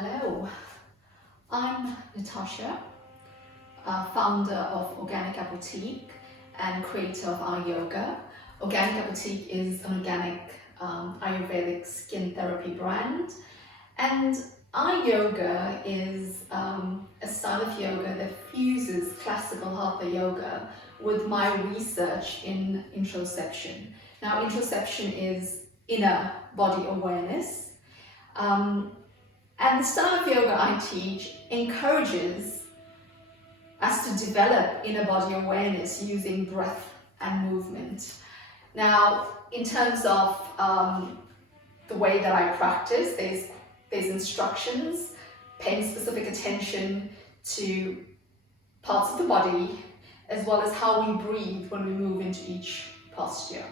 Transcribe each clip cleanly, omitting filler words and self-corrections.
Hello, I'm Natasha, founder of Organic Boutique and creator of our yoga. Organic Boutique is an organic Ayurvedic skin therapy brand, and our yoga is a style of yoga that fuses classical hatha yoga with my research in introspection. Now, introspection is inner body awareness. And the style of yoga I teach encourages us to develop inner body awareness using breath and movement. Now, in terms of the way that I practice, there's instructions, paying specific attention to parts of the body, as well as how we breathe when we move into each posture.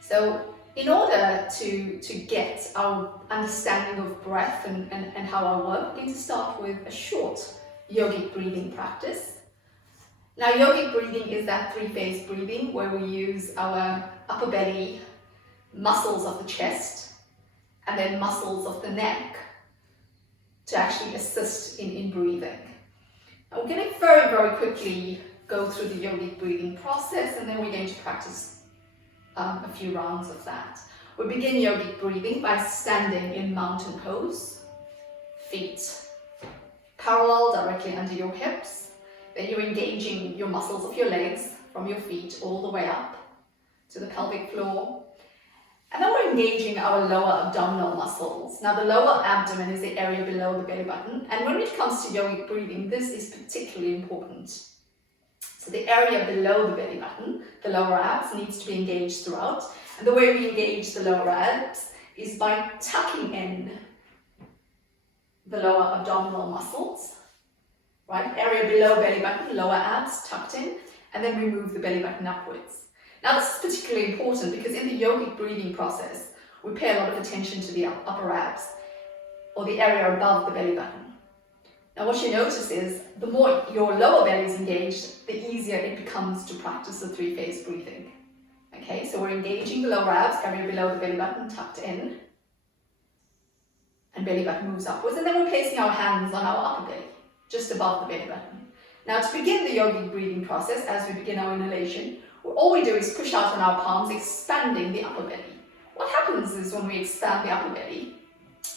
So, in order to get our understanding of breath and how I work, we're going to start with a short yogic breathing practice. Now, yogic breathing is that three-phase breathing where we use our upper belly, muscles of the chest, and then muscles of the neck to actually assist in breathing. Now, we're going to very, very quickly go through the yogic breathing process, and then we're going to practice a few rounds of that. We begin yogic breathing by standing in mountain pose, feet parallel directly under your hips. Then you're engaging your muscles of your legs from your feet all the way up to the pelvic floor. And then we're engaging our lower abdominal muscles. Now, the lower abdomen is the area below the belly button. And when it comes to yogic breathing, this is particularly important. So the area below the belly button, the lower abs, needs to be engaged throughout. And the way we engage the lower abs is by tucking in the lower abdominal muscles, right? Area below belly button, lower abs tucked in, and then we move the belly button upwards. Now, this is particularly important because in the yogic breathing process, we pay a lot of attention to the upper abs, or the area above the belly button. Now, what you notice is the more your lower belly is engaged, the easier it becomes to practice the three-phase breathing. Okay, so we're engaging the lower abs, area below the belly button, tucked in, and belly button moves upwards, and then we're placing our hands on our upper belly, just above the belly button. Now, to begin the yogic breathing process, as we begin our inhalation, all we do is push out on our palms, expanding the upper belly. What happens is when we expand the upper belly,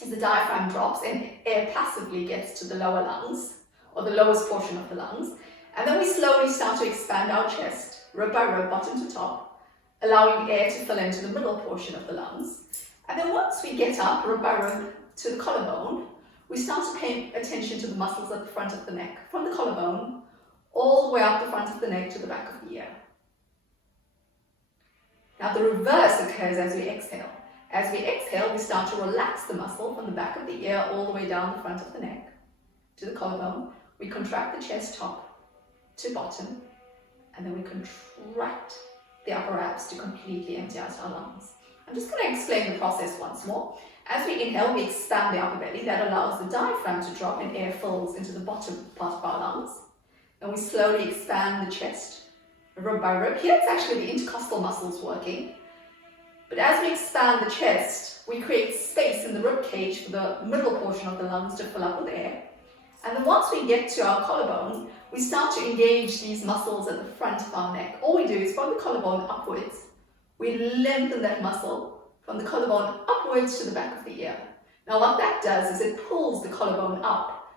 is the diaphragm drops and air passively gets to the lower lungs, or the lowest portion of the lungs, and then we slowly start to expand our chest, rib by rib, bottom to top, allowing air to fill into the middle portion of the lungs. And then once we get up, rib by rib, to the collarbone, we start to pay attention to the muscles at the front of the neck, from the collarbone, all the way up the front of the neck to the back of the ear. Now, the reverse occurs as we exhale. As we exhale, we start to relax the muscle from the back of the ear all the way down the front of the neck to the collarbone. We contract the chest top to bottom, and then we contract the upper abs to completely empty out our lungs. I'm just going to explain the process once more. As we inhale, we expand the upper belly. That allows the diaphragm to drop and air fills into the bottom part of our lungs. Then we slowly expand the chest, rib by rib. Here it's actually the intercostal muscles working. But as we expand the chest, we create space in the rib cage for the middle portion of the lungs to fill up with air. And then once we get to our collarbone, we start to engage these muscles at the front of our neck. All we do is from the collarbone upwards, we lengthen that muscle from the collarbone upwards to the back of the ear. Now, what that does is it pulls the collarbone up,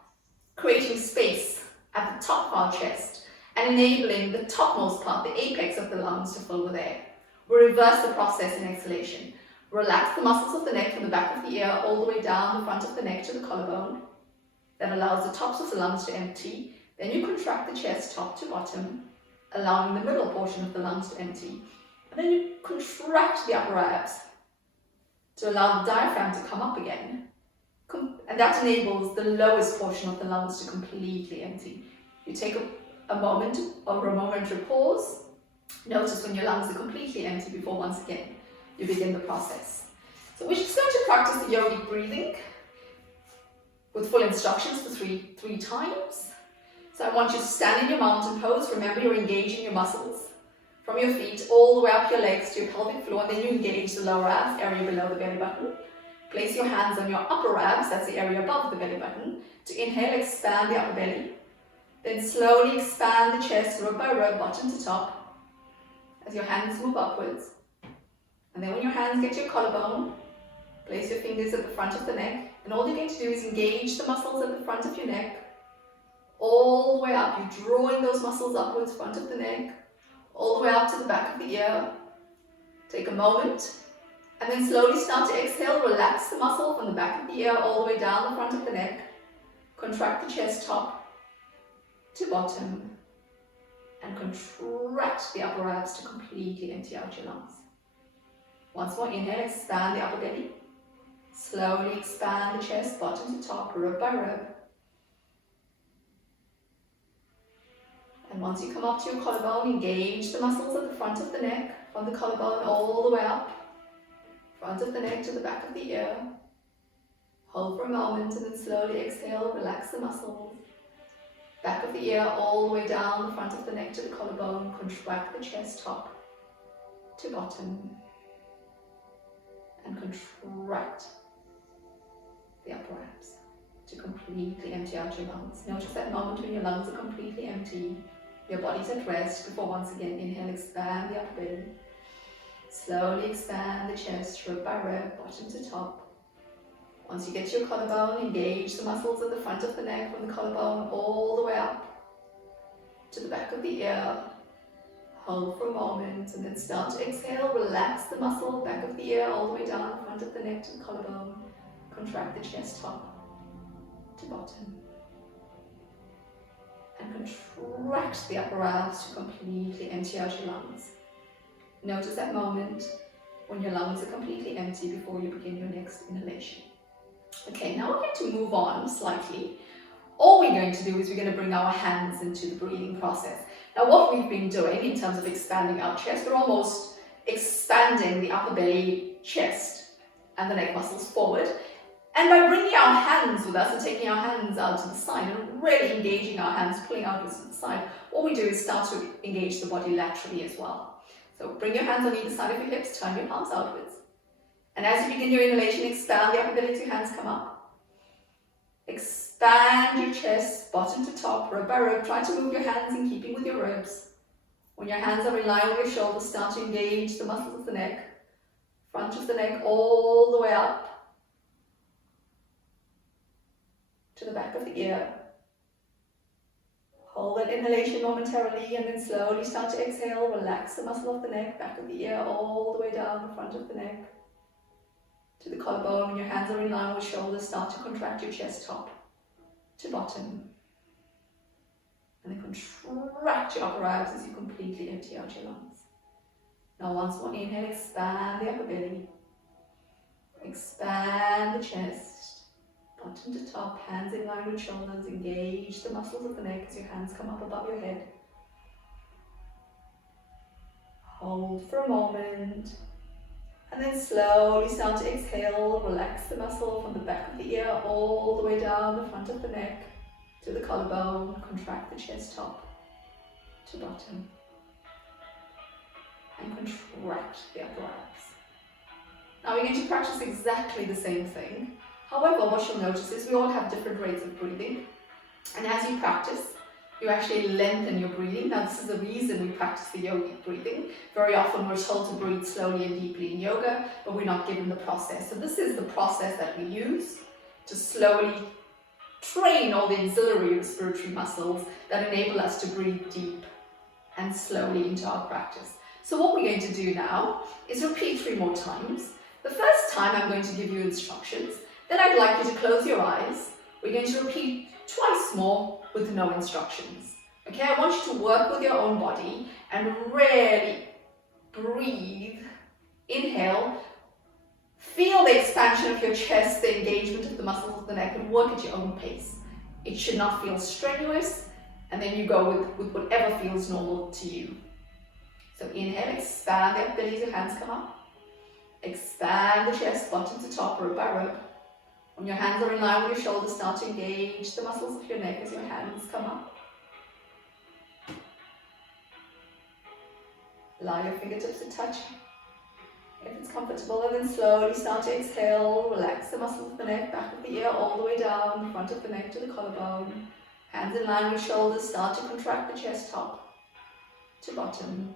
creating space at the top of our chest and enabling the topmost part, the apex of the lungs, to fill with air. We reverse the process in exhalation. Relax the muscles of the neck from the back of the ear all the way down the front of the neck to the collarbone. That allows the tops of the lungs to empty. Then you contract the chest top to bottom, allowing the middle portion of the lungs to empty. And then you contract the upper abs to allow the diaphragm to come up again. And that enables the lowest portion of the lungs to completely empty. You take a momentary pause. Notice when your lungs are completely empty before once again you begin the process. So we're just going to practice the yogic breathing with full instructions for three times. So I want you to stand in your mountain pose. Remember, you're engaging your muscles from your feet all the way up your legs to your pelvic floor, and then you engage the lower abs, area below the belly button. Place your hands on your upper abs, that's the area above the belly button. To inhale, expand the upper belly. Then slowly expand the chest, rib by rib, bottom to top, as your hands move upwards. And then when your hands get to your collarbone, place your fingers at the front of the neck. And all you're going to do is engage the muscles at the front of your neck, all the way up. You're drawing those muscles upwards, front of the neck, all the way up to the back of the ear. Take a moment, and then slowly start to exhale. Relax the muscle from the back of the ear all the way down the front of the neck. Contract the chest top to bottom, and contract the upper abs to completely empty out your lungs. Once more, inhale, expand the upper belly. Slowly expand the chest, bottom to top, rib by rib. And once you come up to your collarbone, engage the muscles at the front of the neck, from the collarbone all the way up, front of the neck to the back of the ear. Hold for a moment and then slowly exhale, relax the muscles. Back of the ear all the way down the front of the neck to the collarbone. Contract the chest top to bottom. And contract the upper abs to completely empty out your lungs. Notice that moment when your lungs are completely empty. Your body's at rest before once again inhale, expand the upper belly. Slowly expand the chest, rib by rib, bottom to top. Once you get to your collarbone, engage the muscles at the front of the neck from the collarbone all the way up to the back of the ear. Hold for a moment and then start to exhale. Relax the muscle, back of the ear all the way down the front of the neck to the collarbone. Contract the chest top to bottom. And contract the upper abs to completely empty out your lungs. Notice that moment when your lungs are completely empty before you begin your next inhalation. Okay, now we're going to move on slightly. All we're going to do is we're going to bring our hands into the breathing process. Now what we've been doing in terms of expanding our chest, we're almost expanding the upper belly, chest, and the neck muscles forward. And by bringing our hands with us and taking our hands out to the side and really engaging our hands, pulling outwards to the side, what we do is start to engage the body laterally as well. So bring your hands on either side of your hips, turn your palms outwards. And as you begin your inhalation, expand the upper belly to hands come up. Expand your chest, bottom to top, rib by rib. Try to move your hands in keeping with your ribs. When your hands are in line with your shoulders, start to engage the muscles of the neck. Front of the neck all the way up to the back of the ear. Hold that inhalation momentarily and then slowly start to exhale. Relax the muscle of the neck, back of the ear all the way down the front of the neck to the collarbone. When your hands are in line with shoulders, start to contract your chest top to bottom. And then contract your upper abs as you completely empty out your lungs. Now once more, inhale, expand the upper belly. Expand the chest, bottom to top, hands in line with shoulders. Engage the muscles of the neck as your hands come up above your head. Hold for a moment. And then slowly start to exhale. Relax the muscle from the back of the ear all the way down the front of the neck to the collarbone. Contract the chest top to bottom. And contract the upper abs. Now we're going to practice exactly the same thing. However, what you'll notice is we all have different rates of breathing. And as you practice, you actually lengthen your breathing. Now this is the reason we practice the yogic breathing. Very often we're told to breathe slowly and deeply in yoga, but we're not given the process. So this is the process that we use to slowly train all the auxiliary respiratory muscles that enable us to breathe deep and slowly into our practice. So what we're going to do now is repeat 3 more times. The first time I'm going to give you instructions. Then I'd like you to close your eyes. We're going to repeat twice more with no instructions. Okay, I want you to work with your own body and really breathe. Inhale. Feel the expansion of your chest, the engagement of the muscles of the neck, and work at your own pace. It should not feel strenuous, and then you go with whatever feels normal to you. So inhale, expand the upper belly as your hands come up. Expand the chest, bottom to top, rib by rib. When your hands are in line with your shoulders, start to engage the muscles of your neck as your hands come up. Allow your fingertips to touch if it's comfortable, and then slowly start to exhale. Relax the muscles of the neck, back of the ear, all the way down, front of the neck to the collarbone. Hands in line with shoulders, start to contract the chest top to bottom.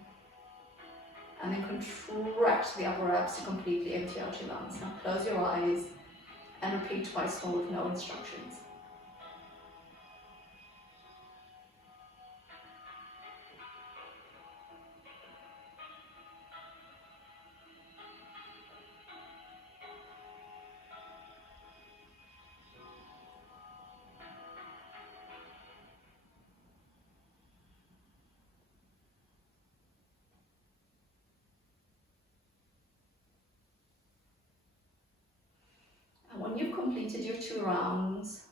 And then contract the upper abs to completely empty out your lungs. Now close your eyes and repeat twice more with no instructions. And when you've completed your 2 rounds,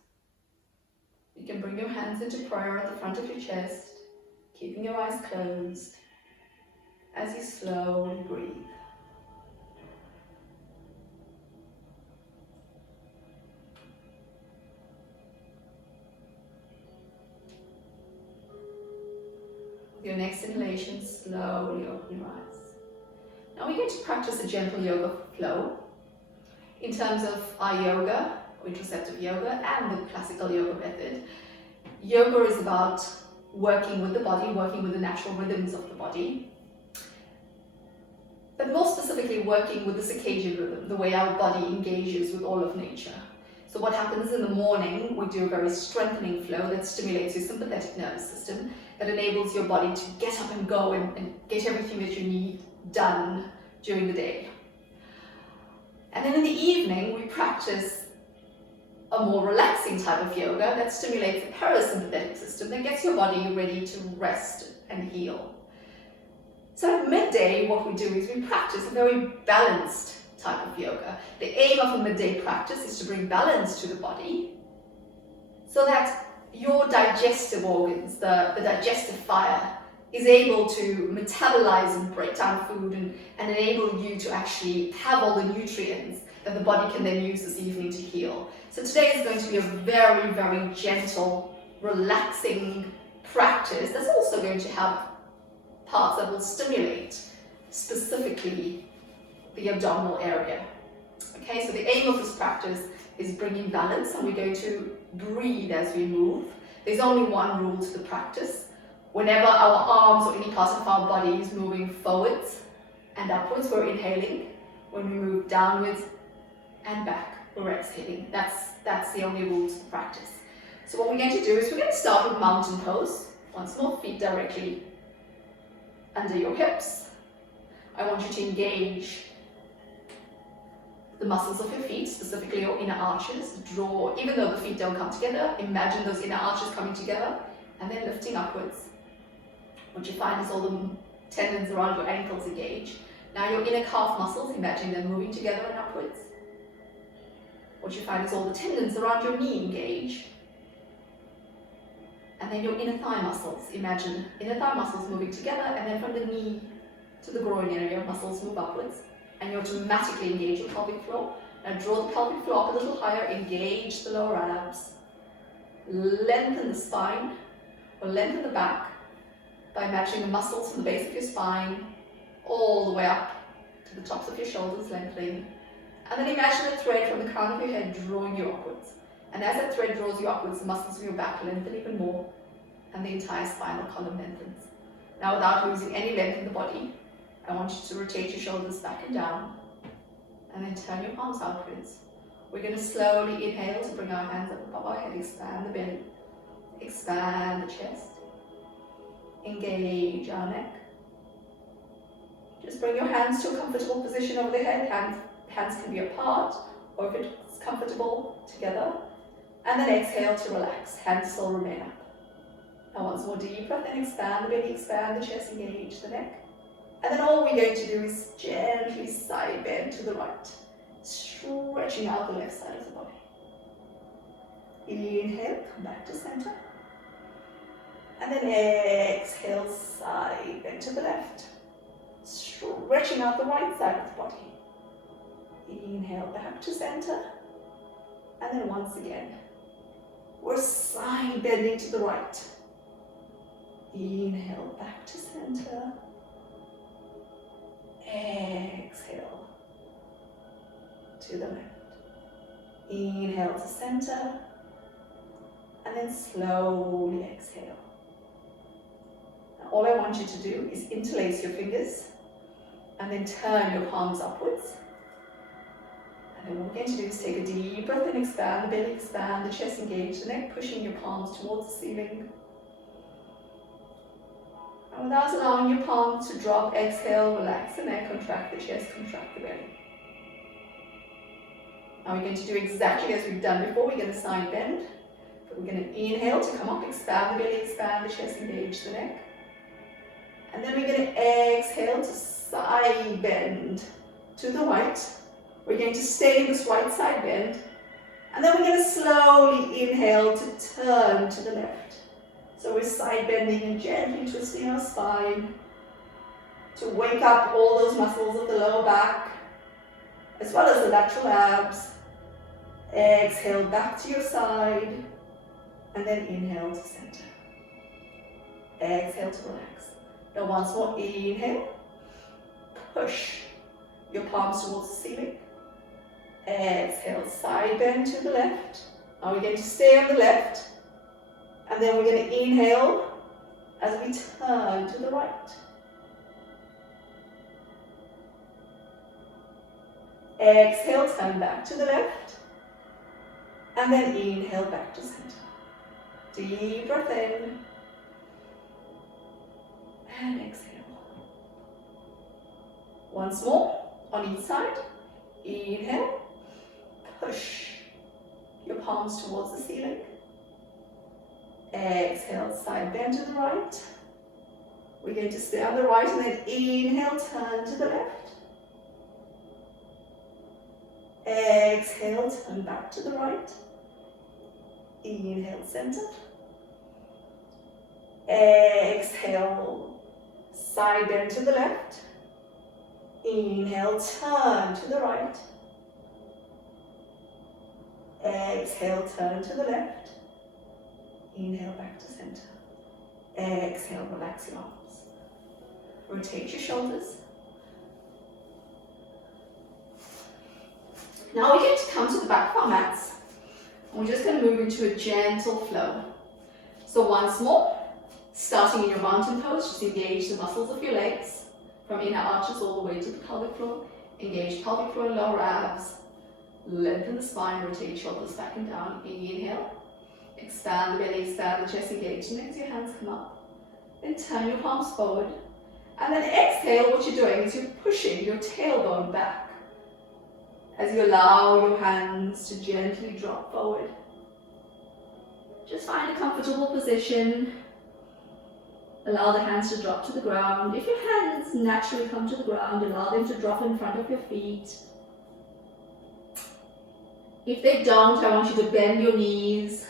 you can bring your hands into prayer at the front of your chest, keeping your eyes closed as you slowly breathe. With your next inhalation, slowly open your eyes. Now we're going to practice a gentle yoga flow. In terms of our yoga, or interoceptive yoga, and the classical yoga method, yoga is about working with the body, working with the natural rhythms of the body, but more specifically working with the circadian rhythm, the way our body engages with all of nature. So what happens in the morning, we do a very strengthening flow that stimulates your sympathetic nervous system, that enables your body to get up and go and get everything that you need done during the day. And then in the evening, we practice a more relaxing type of yoga that stimulates the parasympathetic system, that gets your body ready to rest and heal. So at midday, what we do is we practice a very balanced type of yoga. The aim of a midday practice is to bring balance to the body so that your digestive organs, the digestive fire, is able to metabolize and break down food and enable you to actually have all the nutrients that the body can then use this evening to heal. So today is going to be a very, very gentle, relaxing practice that's also going to have parts that will stimulate specifically the abdominal area. Okay, so the aim of this practice is bringing balance, and we're going to breathe as we move. There's only one rule to the practice. Whenever our arms or any part of our body is moving forwards and upwards, we're inhaling. When we move downwards and back, we're exhaling. That's the only rule to the practice. So what we're going to do is we're going to start with mountain pose. Once more, feet directly under your hips. I want you to engage the muscles of your feet, specifically your inner arches. Draw, even though the feet don't come together, imagine those inner arches coming together and then lifting upwards. What you find is all the tendons around your ankles engage. Now your inner calf muscles, imagine them moving together and upwards. What you find is all the tendons around your knee engage. And then your inner thigh muscles, imagine inner thigh muscles moving together, and then from the knee to the groin area, muscles move upwards. And you automatically engage your pelvic floor. Now draw the pelvic floor up a little higher, engage the lower abs. Lengthen the spine, or lengthen the back, by matching the muscles from the base of your spine all the way up to the tops of your shoulders, lengthening. And then imagine a thread from the crown of your head drawing you upwards. And as that thread draws you upwards, the muscles of your back lengthen even more, and the entire spinal column lengthens. Now, without losing any length in the body, I want you to rotate your shoulders back and down, and then turn your palms outwards. We're going to slowly inhale to bring our hands up above our head, expand the belly, expand the chest. Engage our neck. Just bring your hands to a comfortable position over the head. Hands can be apart, or if it's comfortable, together. And then exhale to relax. Hands still remain up. Now once more, deep breath in, expand the belly, expand the chest, engage the neck. And then all we're going to do is gently side bend to the right, stretching out the left side of the body. Inhale, come back to center. And then exhale, side bend to the left, stretching out the right side of the body. Inhale, back to center. And then once again, we're side bending to the right. Inhale, back to center. Exhale, to the left. Inhale to center, and then slowly exhale. Now, all I want you to do is interlace your fingers and then turn your palms upwards. And then what we're going to do is take a deep breath in, expand the belly, expand the chest, engage the neck, pushing your palms towards the ceiling. And without allowing your palms to drop, exhale, relax the neck, contract the chest, contract the belly. Now we're going to do exactly as we've done before. We're going to side bend. But we're going to inhale to come up, expand the belly, expand the chest, engage the neck. And then we're going to exhale to side bend to the right. We're going to stay in this right side bend. And then we're going to slowly inhale to turn to the left. So we're side bending and gently twisting our spine to wake up all those muscles of the lower back, as well as the lateral abs. Exhale back to your side, and then inhale to center. Exhale to relax. Now once more, inhale. Push your palms towards the ceiling. Exhale, side bend to the left. Now we're going to stay on the left, and then we're going to inhale as we turn to the right. Exhale, turn back to the left, and then inhale back to center. Deep breath in, and exhale. Once more, on each side. Inhale, push your palms towards the ceiling. Exhale, side bend to the right. We're going to stay on the right, and then inhale, turn to the left. Exhale, turn back to the right. Inhale, center. Exhale, side bend to the left. Inhale, turn to the right. Exhale, turn to the left. Inhale, back to center. Exhale, relax your arms. Rotate your shoulders. Now we're going to come to the back of our mats. And we're just going to move into a gentle flow. So once more, starting in your mountain pose, just engage the muscles of your legs from inner arches all the way to the pelvic floor. Engage pelvic floor and lower abs. Lengthen the spine, rotate shoulders back and down. Inhale. Expand the belly, expand the chest, engage the neck as your hands come up. Then turn your palms forward. And then exhale, what you're doing is you're pushing your tailbone back as you allow your hands to gently drop forward. Just find a comfortable position. Allow the hands to drop to the ground. If your hands naturally come to the ground, allow them to drop in front of your feet. If they don't, I want you to bend your knees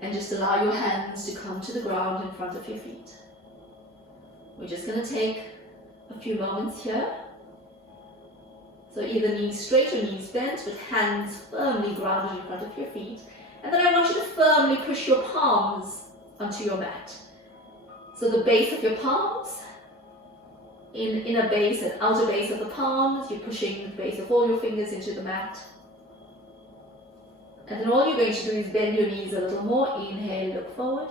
and just allow your hands to come to the ground in front of your feet. We're just going to take a few moments here. So either knees straight or knees bent, with hands firmly grounded in front of your feet. And then I want you to firmly push your palms onto your mat. So the base of your palms, inner base and outer base of the palms, you're pushing the base of all your fingers into the mat. And then all you're going to do is bend your knees a little more. Inhale, look forward.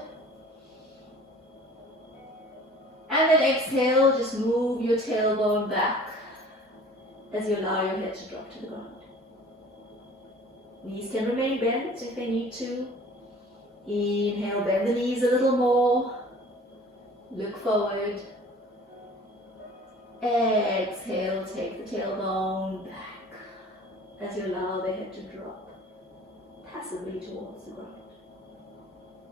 And then exhale, just move your tailbone back as you allow your head to drop to the ground. Knees can remain bent if they need to. Inhale, bend the knees a little more. Look forward. Exhale, take the tailbone back as you allow the head to drop passively towards the ground.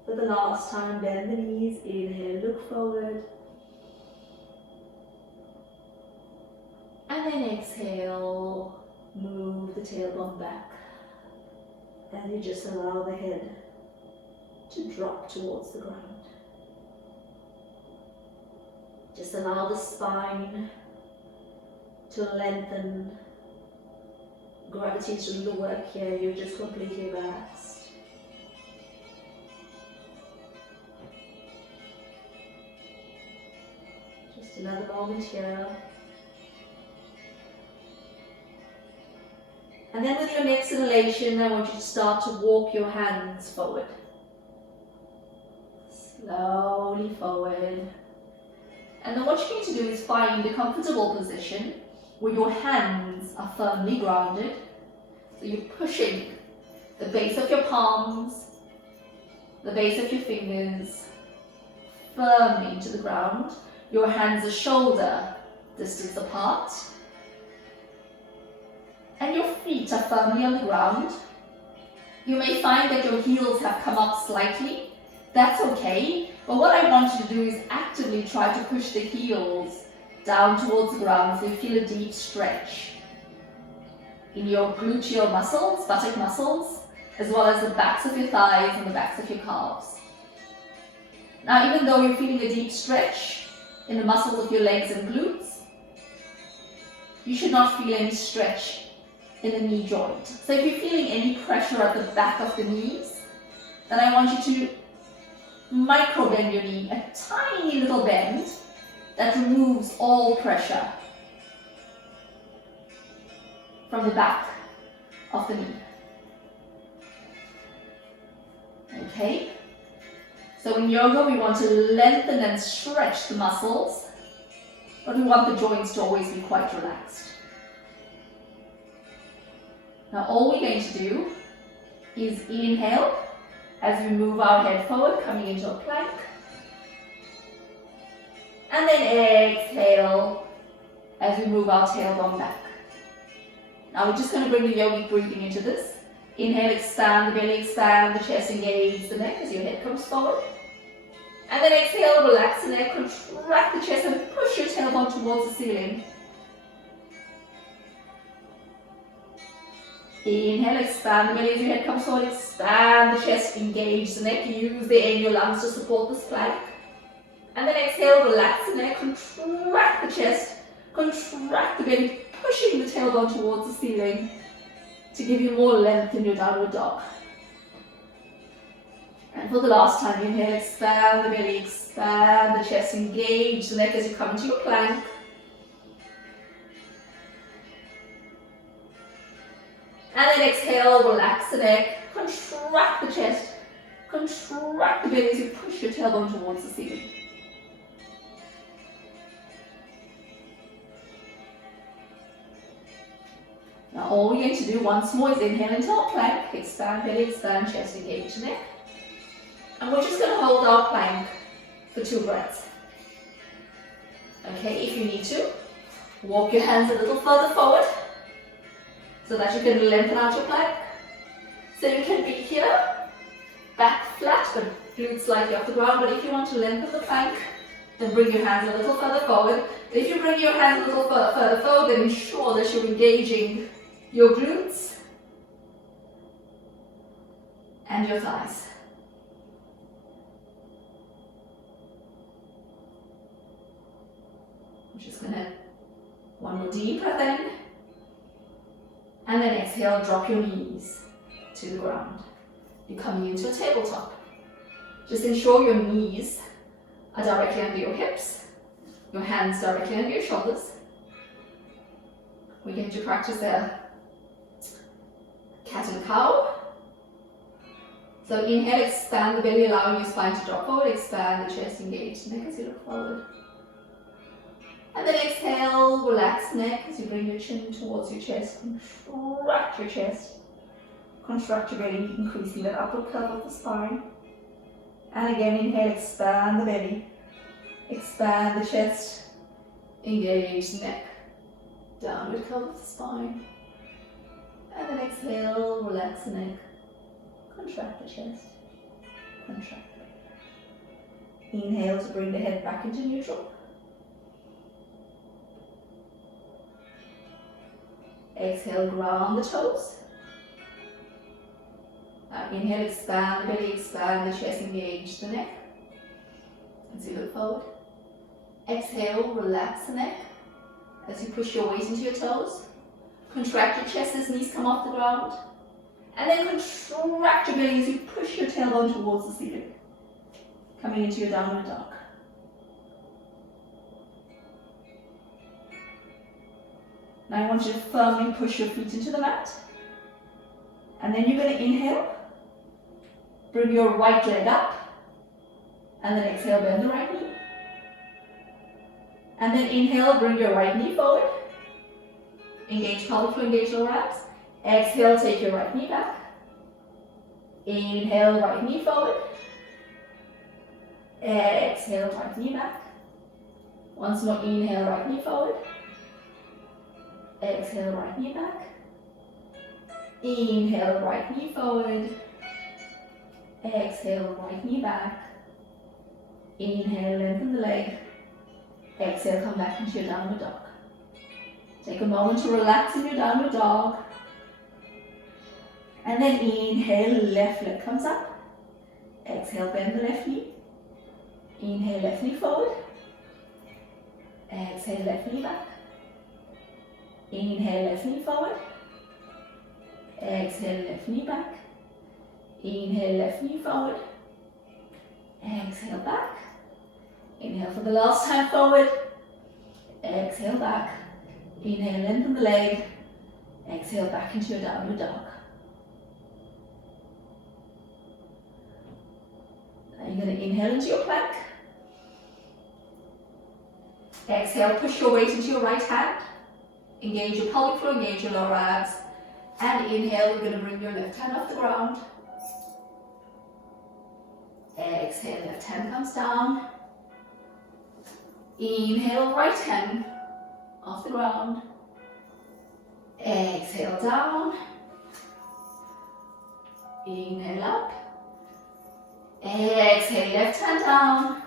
For the last time, bend the knees. Inhale, look forward. And then exhale, move the tailbone back. And you just allow the head to drop towards the ground. Just allow the spine to lengthen. Gravity is doing the work here, you're just completely relaxed. Just another moment here. And then with your next inhalation, I want you to start to walk your hands forward. Slowly forward. And then what you're going to do is find a comfortable position where your hands are firmly grounded. So you're pushing the base of your palms, the base of your fingers firmly into the ground. Your hands are shoulder distance apart. And your feet are firmly on the ground. You may find that your heels have come up slightly. That's okay. But what I want you to do is actively try to push the heels down towards the ground so you feel a deep stretch in your gluteal muscles, buttock muscles, as well as the backs of your thighs and the backs of your calves. Now, even though you're feeling a deep stretch in the muscles of your legs and glutes, you should not feel any stretch in the knee joint. So if you're feeling any pressure at the back of the knees, then I want you to micro bend your knee, a tiny little bend that removes all pressure from the back of the knee. Okay? So in yoga we want to lengthen and stretch the muscles, but we want the joints to always be quite relaxed. Now all we're going to do is inhale as we move our head forward, coming into a plank. And then exhale as we move our tailbone back. Now we're just going to bring the yogic breathing into this. Inhale, expand the belly, expand the chest, engage the neck as your head comes forward. And then exhale, relax the neck, contract the chest and push your tailbone towards the ceiling. Inhale, expand the belly as your head comes forward, expand the chest, engage the neck, use the air in your lungs to support this plank. And then exhale, relax the neck, contract the chest, contract the belly, pushing the tailbone towards the ceiling to give you more length in your downward dog. And for the last time, inhale, expand the belly, expand the chest, engage the neck as you come into your plank. And then exhale, relax the neck, contract the chest, contract the belly as you push your tailbone towards the ceiling. Now all we're going to do once more is inhale into our plank, expand belly, expand chest, engage neck. And we're just going to hold our plank for 2 breaths. Okay, if you need to, walk your hands a little further forward so that you can lengthen out your plank. So you can be here, back flat, but glutes slightly off the ground. But if you want to lengthen the plank, then bring your hands a little further forward. If you bring your hands a little further forward, then ensure that you're engaging your glutes and your thighs. I'm just going to, one more deep breath in, and then exhale, drop your knees to the ground. You're coming into a tabletop. Just ensure your knees are directly under your hips, your hands directly under your shoulders. We're going to practice a cat and cow. So inhale, expand the belly, allowing your spine to drop forward, expand the chest, engage the neck as you look forward. And then exhale, relax neck as you bring your chin towards your chest, contract your chest, contract your belly, increasing that upward curve of the spine. And again, inhale, expand the belly, expand the chest, engage the neck, downward curve of the spine. And then exhale, relax the neck, contract the chest, contract the belly. Inhale to bring the head back into neutral. Exhale, ground the toes. Inhale, expand the belly, expand the chest, engage the neck. As you look forward. Exhale, relax the neck as you push your weight into your toes. Contract your chest as knees come off the ground. And then contract your belly as you push your tailbone towards the ceiling. Coming into your downward dog. Now I want you to firmly push your feet into the mat. And then you're going to inhale, bring your right leg up, and then exhale, bend the right knee. And then inhale, bring your right knee forward. Engage pelvic floor, engage lower abs. Exhale, take your right knee back. Inhale, right knee forward. Exhale, right knee back. Once more, inhale, right knee forward. Exhale, right knee back. Inhale, right knee forward. Exhale, right knee back. Inhale, lengthen the leg. Exhale, come back into your downward dog. Take a moment to relax in your downward dog. And then inhale, left leg comes up. Exhale, bend the left knee. Inhale, left knee forward. Exhale, left knee back. Inhale, left knee forward. Exhale, left knee back. Inhale, left knee forward. Exhale, back. Inhale for the last time forward. Exhale, back. Inhale, lengthen the leg. Exhale, back into your downward dog. Now you're going to inhale into your plank. Exhale, push your weight into your right hand. Engage your pelvic floor, engage your lower abs. And inhale, you're going to bring your left hand off the ground. Exhale, left hand comes down. Inhale, right hand off the ground. Exhale, down. Inhale, up. Exhale, left hand down.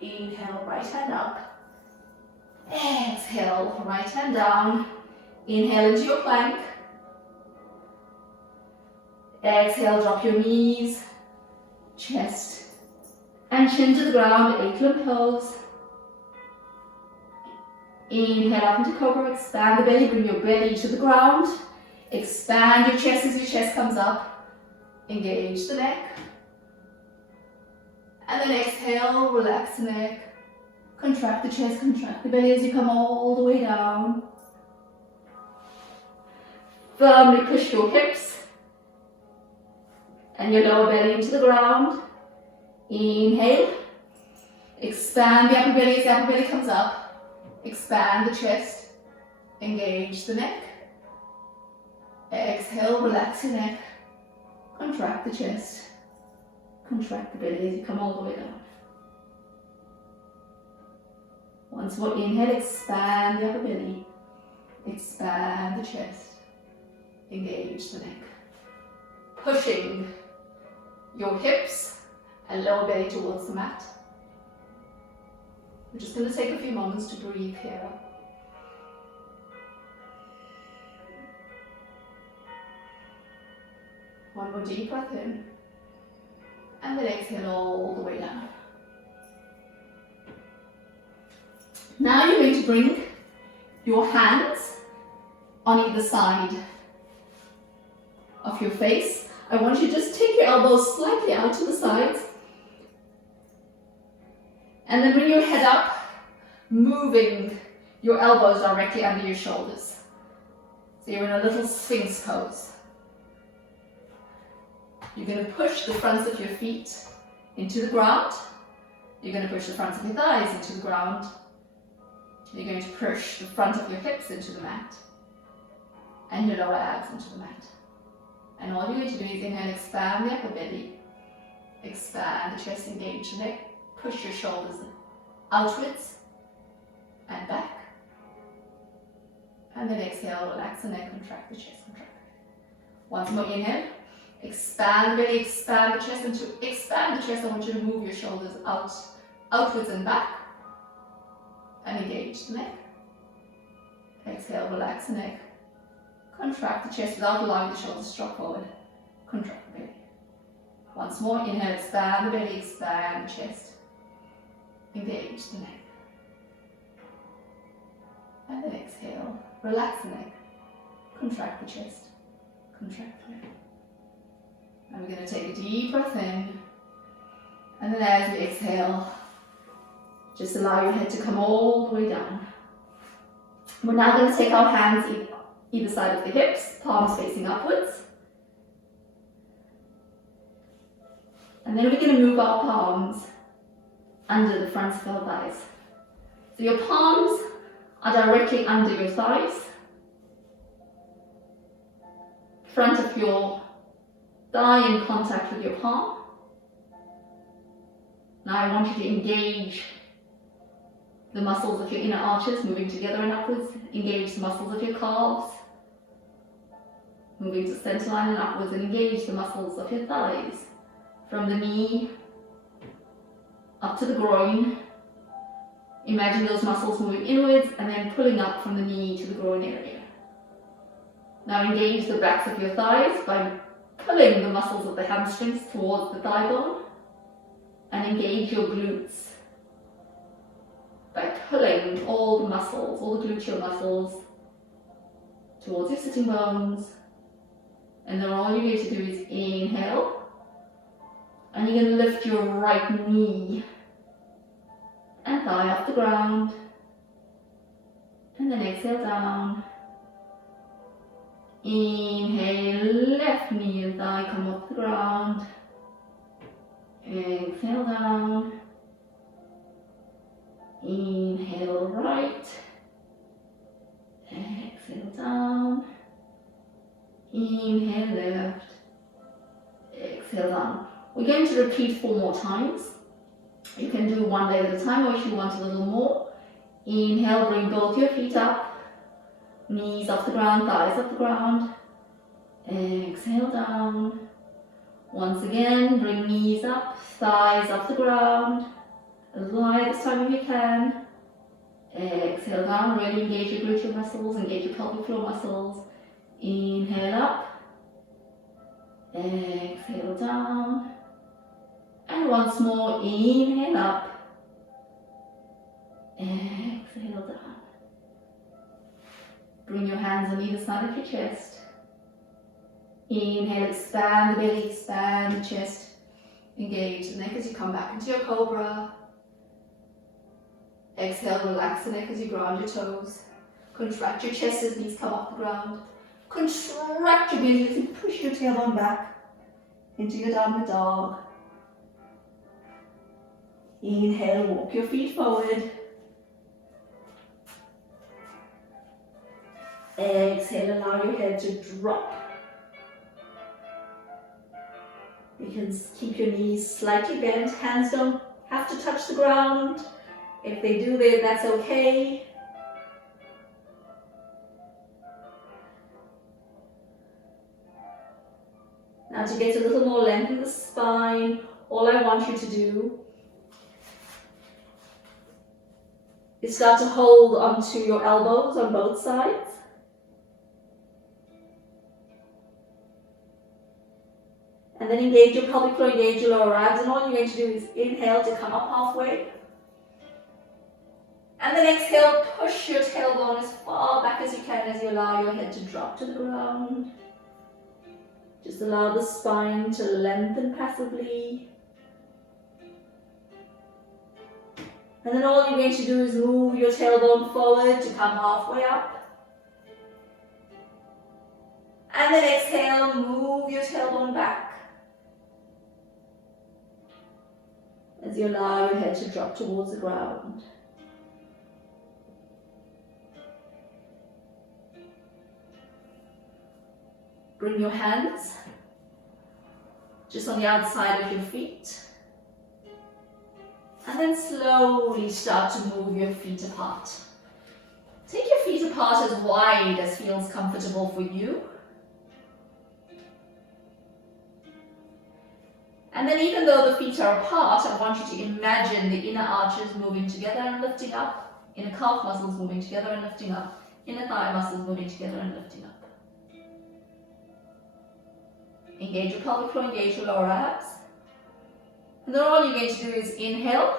Inhale, right hand up. Exhale, right hand down. Inhale into your plank. Exhale, drop your knees, chest, and chin to the ground, ankle and toes. Inhale up into cobra, expand the belly, bring your belly to the ground. Expand your chest as your chest comes up. Engage the neck. And then exhale, relax the neck. Contract the chest, contract the belly as you come all the way down. Firmly push your hips and your lower belly into the ground. Inhale. Expand the upper belly as the upper belly comes up. Expand the chest. Engage the neck. Exhale, relax your neck. Contract the chest. Contract the belly as you come all the way down. Once more, inhale, expand the upper belly. Expand the chest. Engage the neck. Pushing your hips and lower belly towards the mat. We're just going to take a few moments to breathe here. One more deep breath in. And then exhale all the way down. Now you're going to bring your hands on either side of your face. I want you to just take your elbows slightly out to the sides. And then bring your head up, moving your elbows directly under your shoulders. So you're in a little sphinx pose. You're going to push the fronts of your feet into the ground. You're going to push the fronts of your thighs into the ground. You're going to push the front of your hips into the mat. And your lower abs into the mat. And all you're going to do is inhale, expand the upper belly. Expand the chest, engage the neck. Push your shoulders outwards and back. And then exhale, relax the neck, contract the chest, contract. Once more, inhale. Expand the belly, expand the chest, and to expand the chest, I want you to move your shoulders outwards and back. And engage the neck. Exhale, relax the neck. Contract the chest without allowing the shoulders to drop forward. Contract the belly. Once more, inhale, expand the belly, expand the chest. Engage the neck. And then exhale, relax the neck. Contract the chest. Contract the neck. And we're going to take a deep breath in. And then as we exhale, just allow your head to come all the way down. We're now going to take our hands either side of the hips, palms facing upwards. And then we're going to move our palms under the fronts of our thighs. So your palms are directly under your thighs. Front of your thigh in contact with your palm. Now I want you to engage the muscles of your inner arches, moving together and upwards. Engage the muscles of your calves, moving to center line and upwards, and engage the muscles of your thighs. From the knee up to the groin. Imagine those muscles moving inwards and then pulling up from the knee to the groin area. Now engage the backs of your thighs by pulling the muscles of the hamstrings towards the thigh bone, and engage your glutes by pulling all the muscles, all the gluteal muscles towards your sitting bones. And then all you're going to do is inhale, and you're going to lift your right knee and thigh off the ground, and then exhale down. Inhale, left knee and thigh come off the ground. Exhale down. Inhale right. Exhale down. Inhale left. Exhale down. We're going to repeat 4 more times. You can do one leg at a time, or if you want a little more. Inhale, bring both your feet up. Knees off the ground, thighs off the ground. Exhale down. Once again, bring knees up, thighs off the ground. A little higher this time if you can. Exhale down, really engage your gluteal muscles, engage your pelvic floor muscles. Inhale up. Exhale down. And once more, inhale up. Exhale down. Bring your hands on either side of your chest. Inhale, expand the belly, expand the chest. Engage the neck as you come back into your cobra. Exhale, relax the neck as you ground your toes. Contract your chest as knees come off the ground. Contract your belly as you push your tailbone back into your downward dog. Inhale, walk your feet forward. Exhale, allow your head to drop. You can keep your knees slightly bent. Hands don't have to touch the ground. If they do, that's okay. Now to get a little more length in the spine, all I want you to do is start to hold onto your elbows on both sides. And then engage your pelvic floor, engage your lower abs, and all you're going to do is inhale to come up halfway. And then exhale, push your tailbone as far back as you can as you allow your head to drop to the ground. Just allow the spine to lengthen passively. And then all you're going to do is move your tailbone forward to come halfway up. And then exhale, move your tailbone back as you allow your head to drop towards the ground. Bring your hands just on the outside of your feet. And then slowly start to move your feet apart. Take your feet apart as wide as feels comfortable for you. And then even though the feet are apart, I want you to imagine the inner arches moving together and lifting up, inner calf muscles moving together and lifting up, inner thigh muscles moving together and lifting up. Engage your pelvic floor, engage your lower abs. And then all you're going to do is inhale,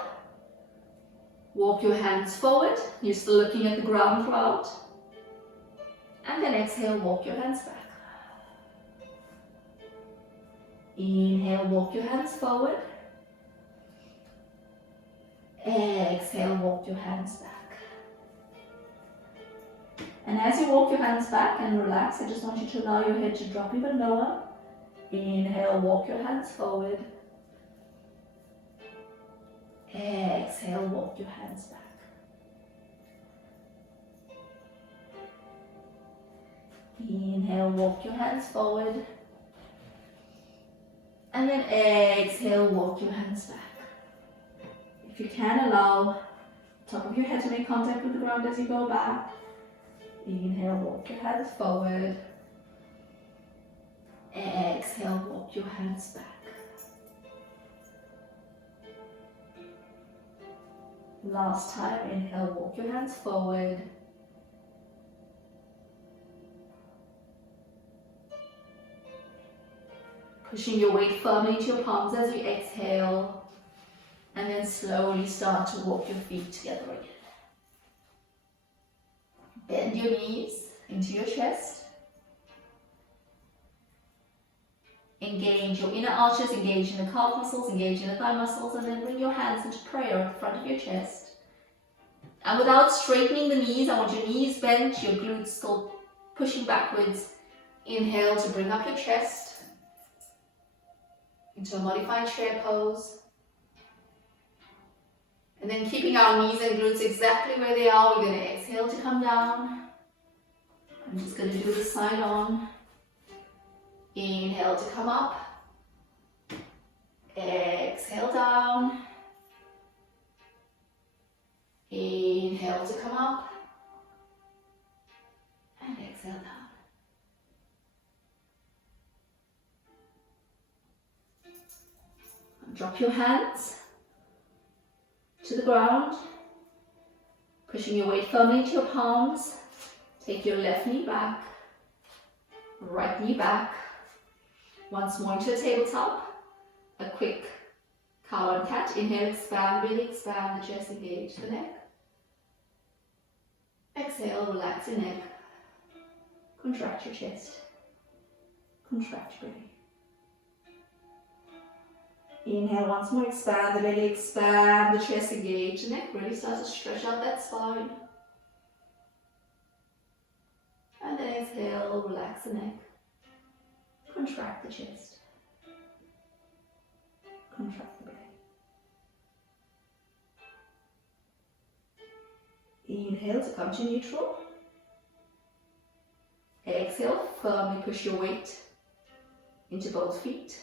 walk your hands forward, you're still looking at the ground throughout. And then exhale, walk your hands back. Inhale, walk your hands forward. Exhale, walk your hands back. And as you walk your hands back and relax, I just want you to allow your head to drop even lower. Inhale, walk your hands forward. Exhale, walk your hands back. Inhale, walk your hands forward. And then exhale, walk your hands back. If you can, allow the top of your head to make contact with the ground as you go back. Inhale, walk your hands forward. Exhale, walk your hands back. Last time, inhale, walk your hands forward. Pushing your weight firmly into your palms as you exhale. And then slowly start to walk your feet together again. Bend your knees into your chest. Engage your inner arches, engage in the calf muscles, engage in the thigh muscles, and then bring your hands into prayer at the front of your chest. And without straightening the knees, I want your knees bent, your glutes still pushing backwards. Inhale to bring up your chest into a modified chair pose. And then keeping our knees and glutes exactly where they are, we're going to exhale to come down. I'm just going to do the side on. Inhale to come up. Exhale down. Inhale to come up. And exhale down. And drop your hands to the ground. Pushing your weight firmly into your palms. Take your left knee back. Right knee back. Once more into a tabletop. A quick cow and cat. Inhale, expand, really expand the chest, engage the neck. Exhale, relax your neck. Contract your chest. Contract your belly. Inhale, once more, expand the belly, expand the chest, engage the neck. Really start to stretch out that spine. And then exhale, relax the neck. Contract the chest. Contract the belly. Inhale to come to neutral. Exhale, firmly push your weight into both feet.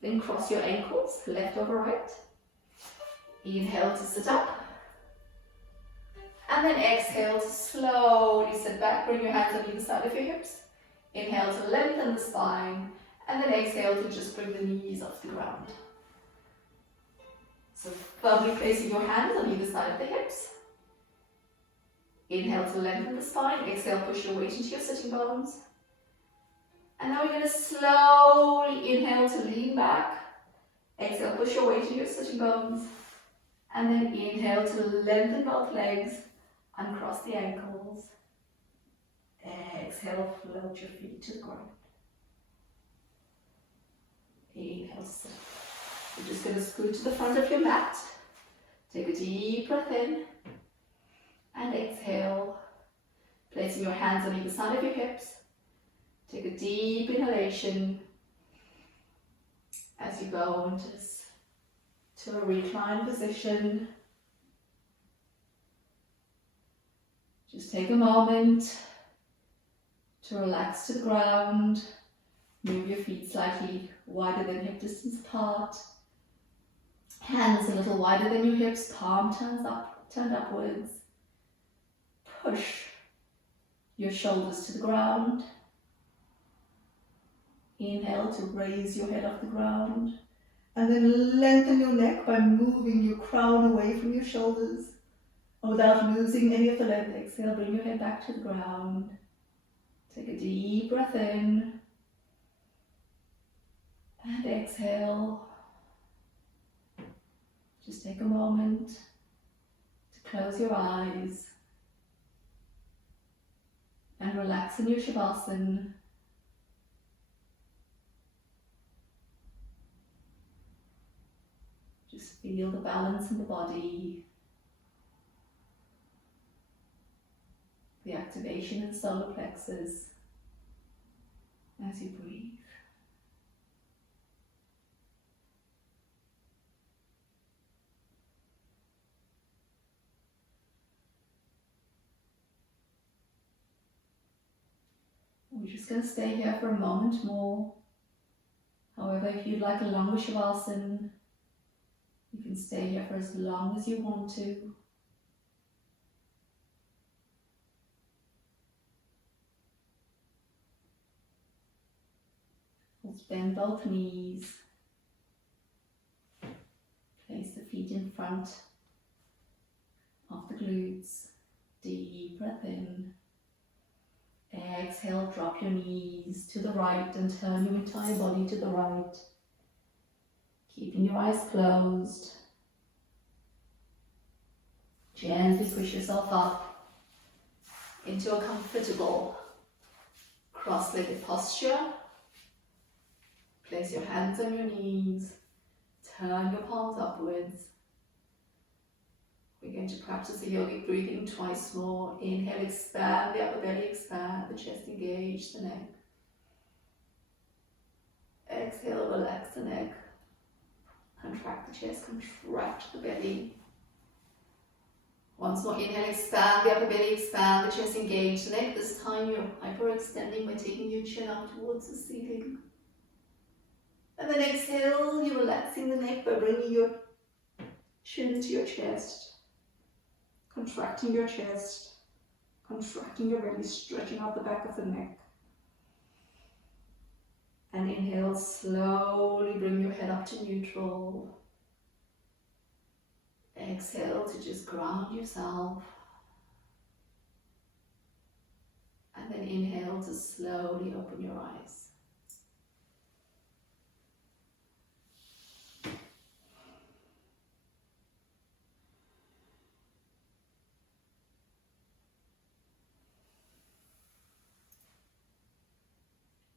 Then cross your ankles, left over right. Inhale to sit up. And then exhale to slowly sit back. Bring your hands on either side of your hips. Inhale to lengthen the spine. And then exhale to just bring the knees off the ground. So firmly placing your hands on either side of the hips. Inhale to lengthen the spine. Exhale, push your weight into your sitting bones. And now we're going to slowly inhale to lean back. Exhale, push your weight into your sitting bones. And then inhale to lengthen both legs. Uncross the ankles. Exhale, float your feet to the ground. Inhale, sit. You're just going to scoot to the front of your mat. Take a deep breath in. And exhale. Placing your hands on either side of your hips. Take a deep inhalation as you go into a reclined position. Just take a moment to relax to the ground. Move your feet slightly wider than hip distance apart. Hands a little wider than your hips, palm turned upwards. Push your shoulders to the ground. Inhale to raise your head off the ground. And then lengthen your neck by moving your crown away from your shoulders. Without losing any of the length, exhale, bring your head back to the ground. Take a deep breath in. And exhale. Just take a moment to close your eyes. And relax in your Shavasana. Just feel the balance in the body. the activation in solar plexus as you breathe. We're just going to stay here for a moment more. However, if you'd like a longer shavasana, you can stay here for as long as you want to. Let's bend both knees. Place the feet in front of the glutes. Deep breath in. Exhale, drop your knees to the right and turn your entire body to the right. Keeping your eyes closed. Gently push yourself up into a comfortable cross-legged posture. Place your hands on your knees. Turn your palms upwards. We're going to practice the yogic breathing twice more. Inhale, expand the upper belly, expand the chest, engage the neck. Exhale, relax the neck. Contract the chest, contract the belly. Once more, inhale, expand the upper belly, expand the chest, engage the neck. This time you're hyperextending by taking your chin up towards the ceiling. And then exhale, you're relaxing the neck by bringing your chin to your chest. Contracting your chest, contracting your belly, stretching out the back of the neck. And inhale, slowly bring your head up to neutral. Exhale to just ground yourself. And then inhale to slowly open your eyes.